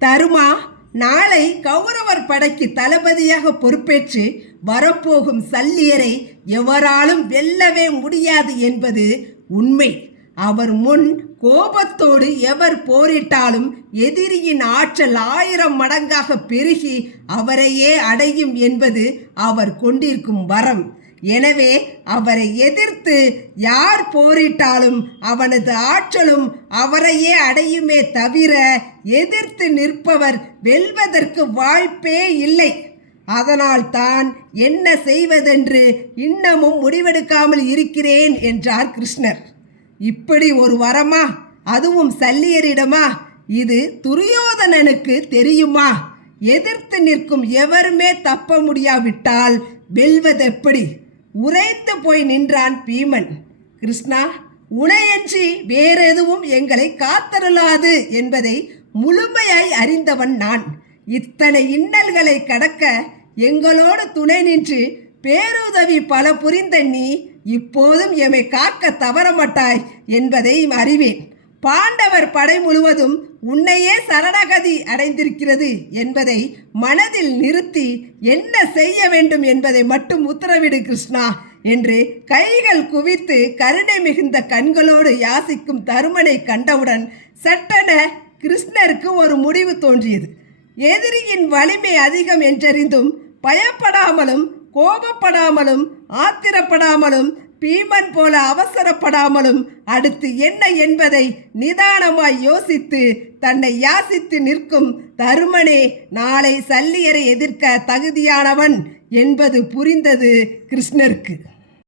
தருமா, நாளை கௌரவர் படைக்கு தளபதியாக பொறுப்பேற்று வரப்போகும் சல்லியரை எவராலும் வெல்லவே முடியாது என்பது உண்மை. அவர் முன் கோபத்தோடு எவர் போரிட்டாலும் எதிரியின் ஆற்றல் 1000 மடங்காக பெருகி அவரையே அடையும் என்பது அவர் கொண்டிருக்கும் வரம். எனவே அவரை எதிர்த்து யார் போரிட்டாலும் அவனது ஆற்றலும் அவரையே அடையுமே தவிர எதிர்த்து நிற்பவர் வெல்வதற்கு வாய்ப்பே இல்லை. அதனால் தான் என்ன செய்வதென்று இன்னமும் முடிவெடுக்காமல் இருக்கிறேன் என்றார் கிருஷ்ணர். இப்படி ஒரு வரமா, அதுவும் சல்லியரிடமா? இது துரியோதனனுக்கு தெரியுமா? எதிர்த்து நிற்கும் எவருமே தப்ப முடியாவிட்டால் வெல்வதெப்படி? உறைந்து போய் நின்றான் பீமன். கிருஷ்ணா, உனையன்றி வேறெதுவும் எங்களை காத்தருளாது என்பதை முழுமையாய் அறிந்தவன் நான். இத்தனை இன்னல்களை கடக்க எங்களோடு துணை நின்று பேருதவி பல புரிந்த நீ இப்போதும் எமை காக்க தவறமாட்டாய் என்பதை அறிவேன். பாண்டவர் படை முழுவதும் உன்னையே சரணகதி அடைந்திருக்கிறது என்பதை மனதில் நிறுத்தி என்ன செய்ய வேண்டும் என்பதை மட்டும் உத்தரவிடு கிருஷ்ணா என்று கைகள் குவித்து கருணை மிகுந்த கண்களோடு யாசிக்கும் தருமனை கண்டவுடன் சட்டென கிருஷ்ணருக்கு ஒரு முடிவு தோன்றியது. எதிரியின் வலிமை அதிகம் என்றறிந்தும் பயப்படாமலும் கோபப்படாமலும் ஆத்திரப்படாமலும் பீமன் போல அவசரப்படாமலும் அடுத்து என்ன என்பதை நிதானமாய் யோசித்து தன்னை யாசித்து நிற்கும் தருமனே நாளை சல்லியரை எதிர்க்க தகுதியானவன் என்பது புரிந்தது கிருஷ்ணருக்கு.